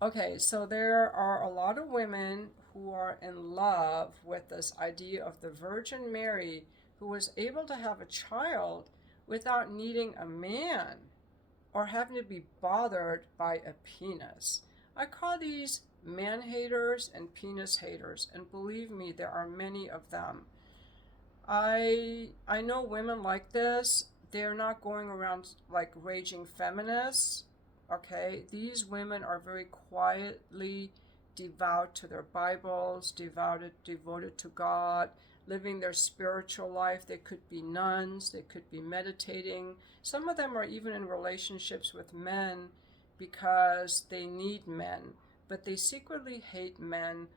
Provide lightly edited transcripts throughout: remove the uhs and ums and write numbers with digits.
Okay, so there are a lot of women who are in love with this idea of the Virgin Mary who was able to have a child without needing a man or having to be bothered by a penis. I call these man haters and penis haters, and believe me, there are many of them. I know women like this. They're not going around like raging feminists. Okay, these women are very quietly devout to their Bibles, devoted to God, living their spiritual life. They could be nuns, they could be meditating. Some of them are even in relationships with men because they need men, but they secretly hate men,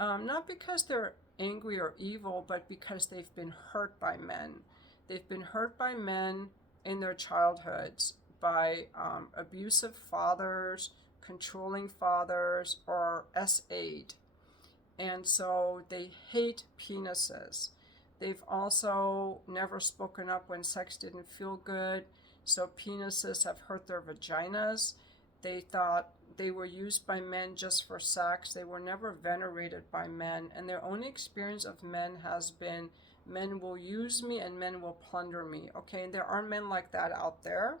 not because they're angry or evil, but because they've been hurt by men. They've been hurt by men in their childhoods by abusive fathers, controlling fathers, or S8. And so they hate penises. They've also never spoken up when sex didn't feel good, so penises have hurt their vaginas. They thought they were used by men just for sex. They were never venerated by men, and their only experience of men has been men will use me and men will plunder me. Okay, and there are men like that out there.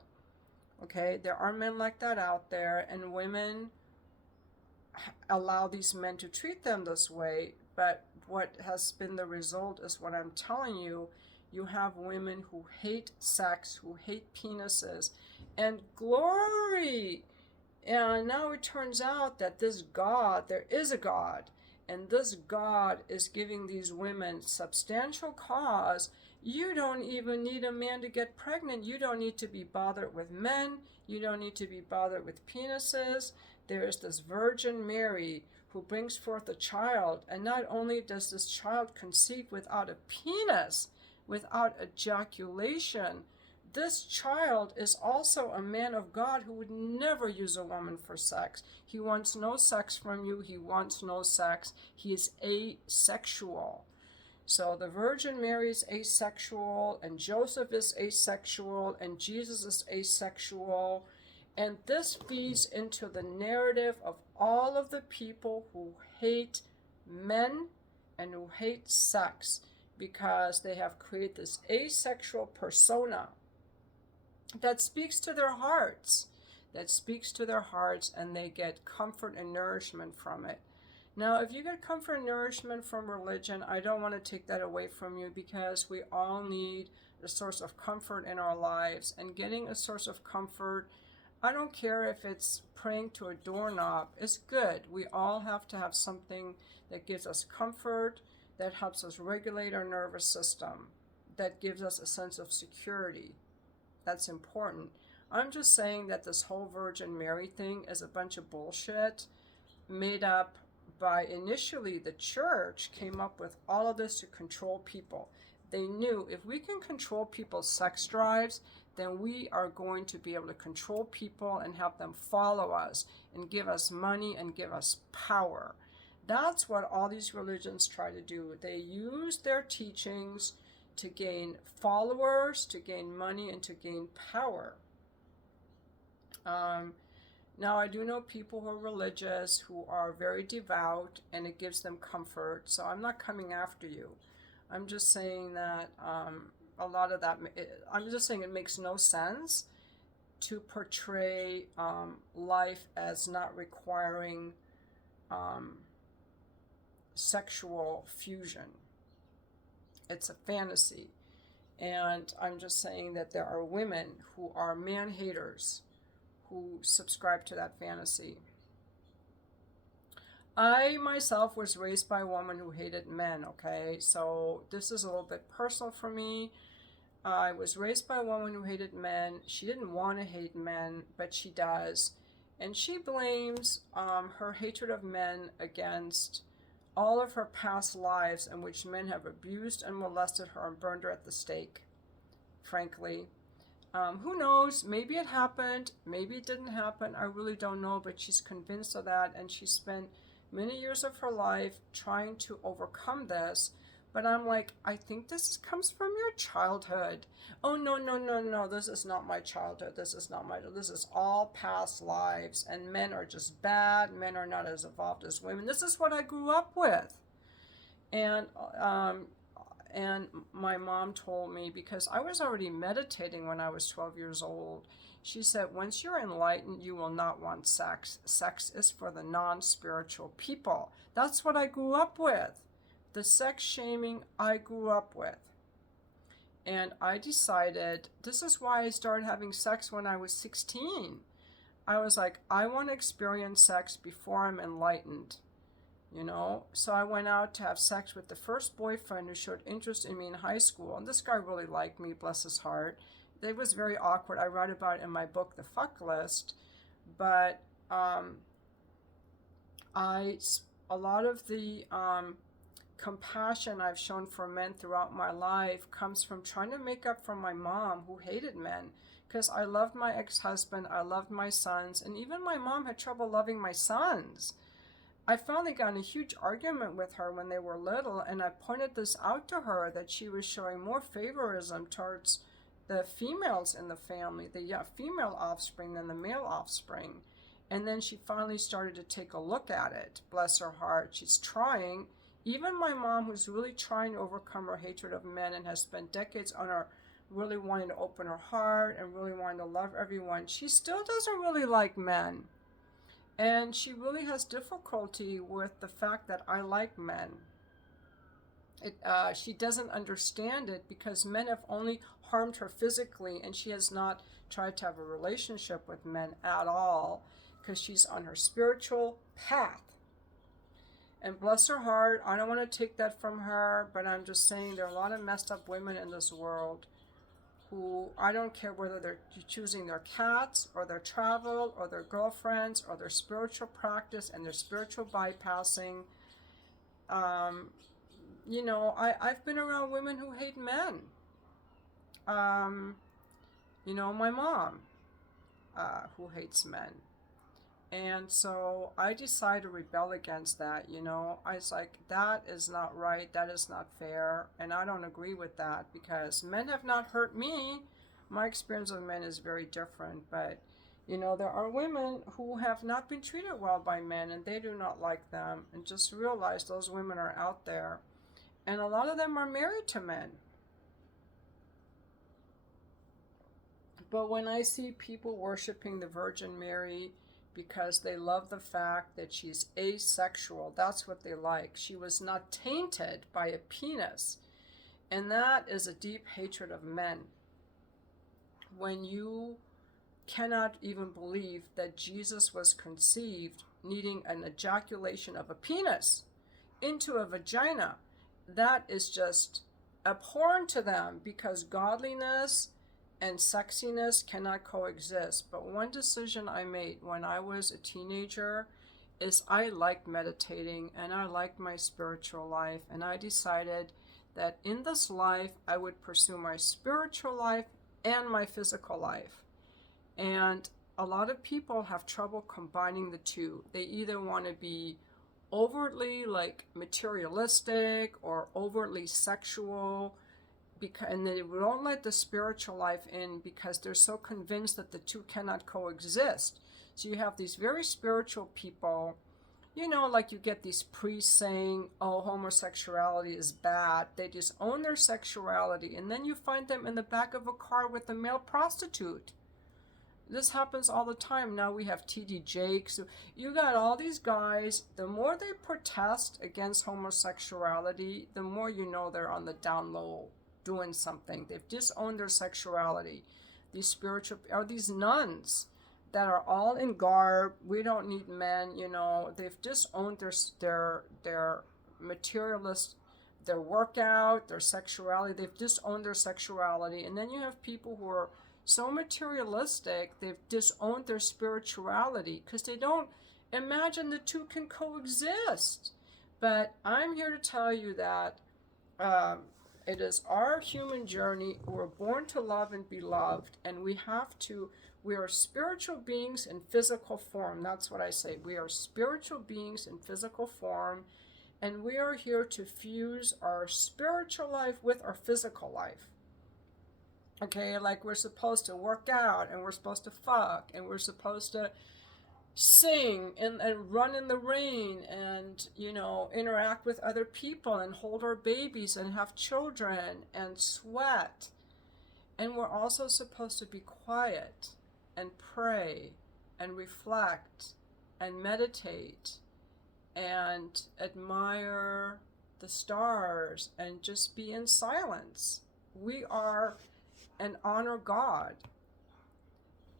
Okay, there are men like that out there, and women allow these men to treat them this way. But what has been the result is what I'm telling you. You have women who hate sex, who hate penises, and glory. And now it turns out that this God, there is a God, and this God is giving these women substantial cause. You don't even need a man to get pregnant. You don't need to be bothered with men. You don't need to be bothered with penises. There is this Virgin Mary who brings forth a child, and not only does this child conceive without a penis, without ejaculation, this child is also a man of God who would never use a woman for sex. He wants no sex from you. He wants no sex. He is asexual. So the Virgin Mary is asexual, and Joseph is asexual, and Jesus is asexual. And this feeds into the narrative of all of the people who hate men and who hate sex because they have created this asexual persona that speaks to their hearts, and they get comfort and nourishment from it. Now, if you get comfort and nourishment from religion, I don't want to take that away from you because we all need a source of comfort in our lives. And getting a source of comfort, I don't care if it's praying to a doorknob, it's good. We all have to have something that gives us comfort, that helps us regulate our nervous system, that gives us a sense of security. That's important. I'm just saying that this whole Virgin Mary thing is a bunch of bullshit made up by initially the church came up with all of this to control people. They knew if we can control people's sex drives, then we are going to be able to control people and have them follow us and give us money and give us power. That's what all these religions try to do. They use their teachings to gain followers, to gain money, and to gain power. Now, I do know people who are religious, who are very devout, and it gives them comfort. So I'm not coming after you. I'm just saying that a lot of that, I'm just saying it makes no sense to portray life as not requiring sexual fusion. It's a fantasy. And I'm just saying that there are women who are man haters who subscribe to that fantasy. I myself was raised by a woman who hated men, okay? So this is a little bit personal for me. I was raised by a woman who hated men. She didn't want to hate men, but she does. And she blames her hatred of men against all of her past lives in which men have abused and molested her and burned her at the stake, frankly. Who knows? Maybe it happened. Maybe it didn't happen. I really don't know, but she's convinced of that, and she spent many years of her life trying to overcome this But I'm like, I think this comes from your childhood. Oh, no, no, no, no, this is not my childhood. This is all past lives. And men are just bad. Men are not as evolved as women. This is what I grew up with. And, um, and my mom told me, because I was already meditating when I was 12 years old, she said, once you're enlightened, you will not want sex. Sex is for the non-spiritual people. That's what I grew up with. The sex shaming I grew up with. And I decided, this is why I started having sex when I was 16. I was like, I want to experience sex before I'm enlightened. So I went out to have sex with the first boyfriend who showed interest in me in high school. And this guy really liked me, bless his heart. It was very awkward. I write about it in my book, The Fuck List. But a lot of the compassion I've shown for men throughout my life comes from trying to make up for my mom, who hated men. Because I loved my ex-husband, I loved my sons, and even my mom had trouble loving my sons. I finally got in a huge argument with her when they were little, and I pointed this out to her, that she was showing more favorism towards the females in the family, the female offspring, than the male offspring. And then she finally started to take a look at it. Bless her heart. She's trying. Even my mom, who's really trying to overcome her hatred of men and has spent decades on her really wanting to open her heart and really wanting to love everyone, she still doesn't really like men. And she really has difficulty with the fact that I like men. She doesn't understand it because men have only harmed her physically, and she has not tried to have a relationship with men at all because she's on her spiritual path. And bless her heart, I don't want to take that from her, but I'm just saying there are a lot of messed up women in this world who, I don't care whether they're choosing their cats or their travel or their girlfriends or their spiritual practice and their spiritual bypassing. I've been around women who hate men. My mom, who hates men. And so I decided to rebel against that, I was like, that is not right, that is not fair, and I don't agree with that, because men have not hurt me. My experience with men is very different, but, there are women who have not been treated well by men, and they do not like them, and just realize those women are out there. And a lot of them are married to men. But when I see people worshiping the Virgin Mary because they love the fact that she's asexual, that's what they like. She was not tainted by a penis. And that is a deep hatred of men. When you cannot even believe that Jesus was conceived needing an ejaculation of a penis into a vagina, that is just abhorrent to them, because godliness and sexiness cannot coexist. But one decision I made when I was a teenager is I liked meditating and I liked my spiritual life, and I decided that in this life I would pursue my spiritual life and my physical life. And a lot of people have trouble combining the two. They either want to be overtly materialistic or overtly sexual, and they won't let the spiritual life in because they're so convinced that the two cannot coexist. So you have these very spiritual people, you get these priests saying, oh, homosexuality is bad. They disown their sexuality, and then you find them in the back of a car with a male prostitute. This happens all the time. Now we have T.D. Jakes. You got all these guys. The more they protest against homosexuality, the more they're on the down low doing something. They've disowned their sexuality. These spiritual, or these nuns that are all in garb. We don't need men. They've disowned their materialist, their workout, their sexuality. They've disowned their sexuality. And then you have people who are so materialistic, they've disowned their spirituality because they don't imagine the two can coexist. But I'm here to tell you that it is our human journey. We're born to love and be loved, and we are spiritual beings in physical form. That's what I say. We are spiritual beings in physical form, And we are here to fuse our spiritual life with our physical life. Okay, like we're supposed to work out, and we're supposed to fuck, and we're supposed to sing and run in the rain, and interact with other people, and hold our babies, and have children, and sweat. And we're also supposed to be quiet and pray and reflect and meditate and admire the stars and just be in silence. We are and honor God.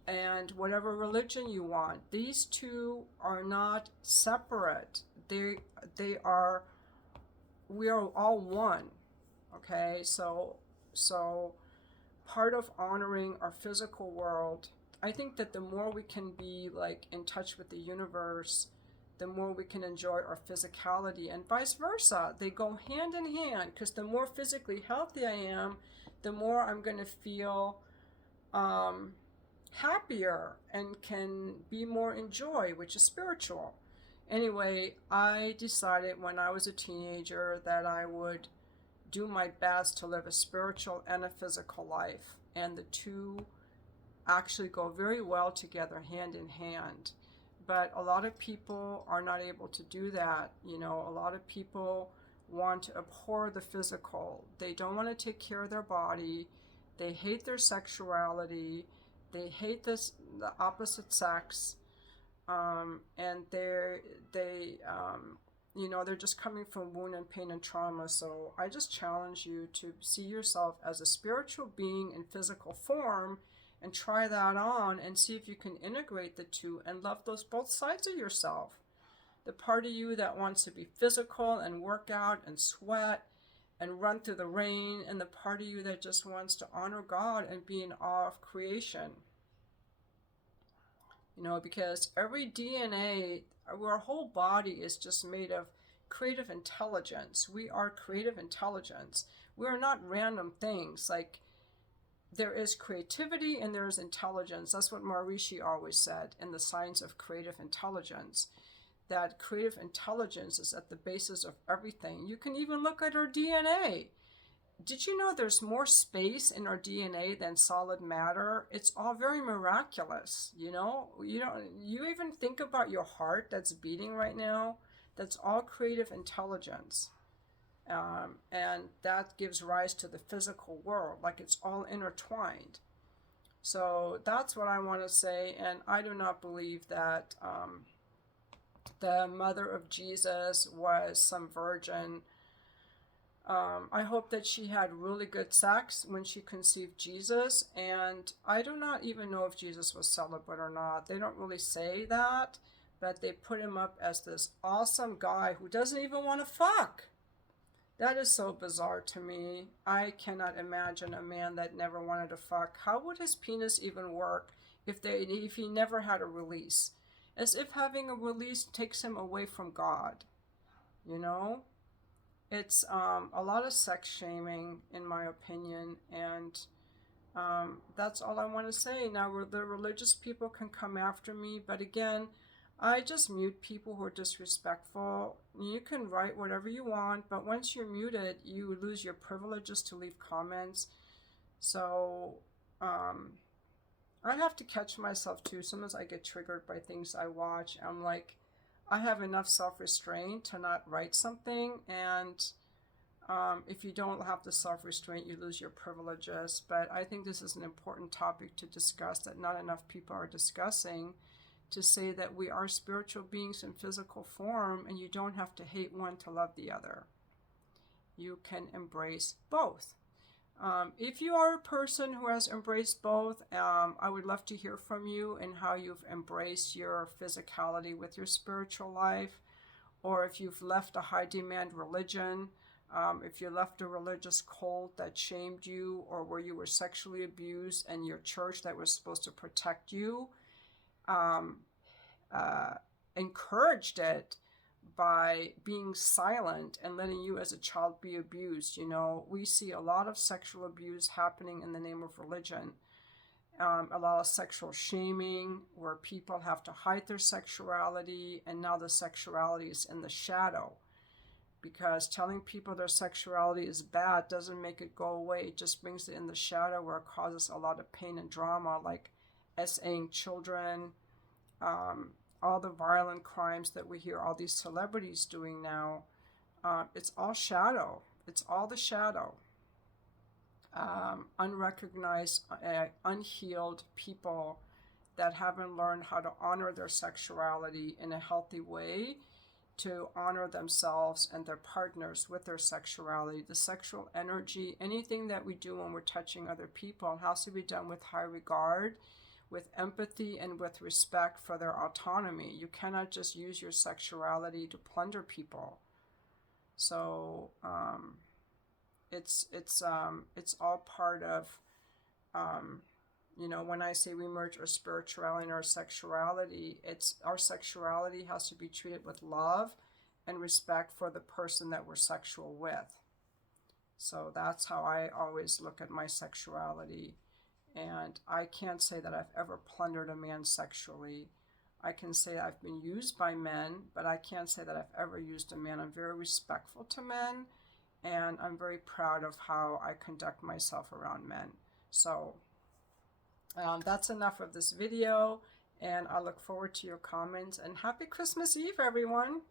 And whatever religion you want, these two are not separate. We are all one. Okay, so part of honoring our physical world, I think that the more we can be like in touch with the universe, the more we can enjoy our physicality, and vice versa. They go hand in hand, because the more physically healthy I am, the more I'm going to feel happier and can be more in joy, which is spiritual. Anyway, I decided when I was a teenager that I would do my best to live a spiritual and a physical life, and the two actually go very well together, hand in hand. But a lot of people are not able to do that. A lot of people want to abhor the physical. They don't want to take care of their body. They hate their sexuality. They hate the opposite sex. And they're just coming from wound and pain and trauma. So I just challenge you to see yourself as a spiritual being in physical form, and try that on and see if you can integrate the two and love both sides of yourself. The part of you that wants to be physical and work out and sweat and run through the rain, and the part of you that just wants to honor God and be in awe of creation. Because every DNA, our whole body is just made of creative intelligence. We are creative intelligence. We are not random things. Like, there is creativity and there is intelligence. That's what Maharishi always said in the science of creative intelligence, that creative intelligence is at the basis of everything. You can even look at our DNA. Did you know there's more space in our DNA than solid matter? It's all very miraculous. You even think about your heart that's beating right now. That's all creative intelligence. And that gives rise to the physical world, like it's all intertwined. So that's what I want to say, and I do not believe that the mother of Jesus was some virgin. I hope that she had really good sex when she conceived Jesus, and I do not even know if Jesus was celibate or not. They don't really say that, but they put him up as this awesome guy who doesn't even want to fuck. That is so bizarre to me. I cannot imagine a man that never wanted to fuck. How would his penis even work if he never had a release? As if having a release takes him away from God. It's a lot of sex shaming, in my opinion, and that's all I want to say. Now, the religious people can come after me, but again, I just mute people who are disrespectful. You can write whatever you want, but once you're muted, you lose your privileges to leave comments. So, I have to catch myself too. Sometimes I get triggered by things I watch. I'm like, I have enough self-restraint to not write something, and if you don't have the self-restraint, you lose your privileges. But I think this is an important topic to discuss that not enough people are discussing, to say that we are spiritual beings in physical form, and you don't have to hate one to love the other. You can embrace both. If you are a person who has embraced both, I would love to hear from you and how you've embraced your physicality with your spiritual life, or if you've left a high-demand religion, if you left a religious cult that shamed you, or where you were sexually abused and your church that was supposed to protect you encouraged it by being silent and letting you as a child be abused. We see a lot of sexual abuse happening in the name of religion. A lot of sexual shaming where people have to hide their sexuality, and now the sexuality is in the shadow because telling people their sexuality is bad doesn't make it go away. It just brings it in the shadow where it causes a lot of pain and drama, like SAing children, all the violent crimes that we hear all these celebrities doing now. It's all shadow. It's all the shadow. Unrecognized, unhealed people that haven't learned how to honor their sexuality in a healthy way, to honor themselves and their partners with their sexuality. The sexual energy, anything that we do when we're touching other people, has to be done with high regard, with empathy, and with respect for their autonomy. You cannot just use your sexuality to plunder people. So it's all part of, when I say we merge our spirituality and our sexuality, our sexuality has to be treated with love and respect for the person that we're sexual with. So that's how I always look at my sexuality. And I can't say that I've ever plundered a man sexually. I can say I've been used by men, but I can't say that I've ever used a man. I'm very respectful to men, and I'm very proud of how I conduct myself around men. So that's enough of this video, and I look forward to your comments, and happy Christmas Eve, everyone.